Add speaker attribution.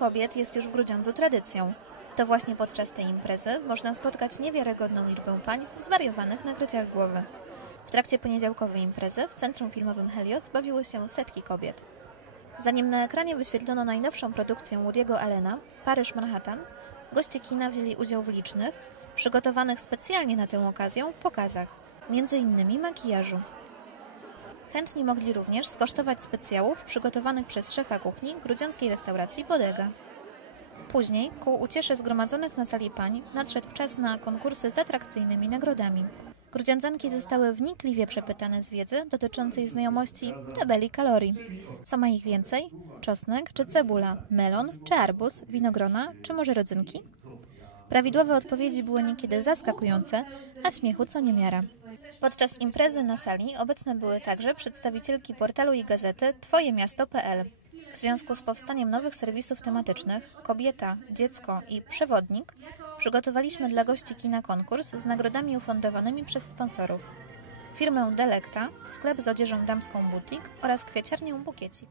Speaker 1: kobiet jest już w Grudziądzu tradycją. To właśnie podczas tej imprezy można spotkać niewiarygodną liczbę pań w zwariowanych nakryciach głowy. W trakcie poniedziałkowej imprezy w Centrum Filmowym Helios bawiły się setki kobiet. Zanim na ekranie wyświetlono najnowszą produkcję Woody'ego Allena, Paryż Manhattan, goście kina wzięli udział w licznych, przygotowanych specjalnie na tę okazję, pokazach, między innymi makijażu. Chętni mogli również skosztować specjałów przygotowanych przez szefa kuchni grudziąckiej restauracji Bodega. Później, ku uciesze zgromadzonych na sali pań, nadszedł czas na konkursy z atrakcyjnymi nagrodami. Grudziądzanki zostały wnikliwie przepytane z wiedzy dotyczącej znajomości tabeli kalorii. Co ma ich więcej? Czosnek czy cebula, melon czy arbuz, winogrona czy może rodzynki? Prawidłowe odpowiedzi były niekiedy zaskakujące, a śmiechu co niemiara. Podczas imprezy na sali obecne były także przedstawicielki portalu i gazety twojemiasto.pl. W związku z powstaniem nowych serwisów tematycznych Kobieta, Dziecko i Przewodnik przygotowaliśmy dla gości kina konkurs z nagrodami ufundowanymi przez sponsorów. Firmę Delekta, sklep z odzieżą damską Butik oraz kwieciarnię Bukiecik.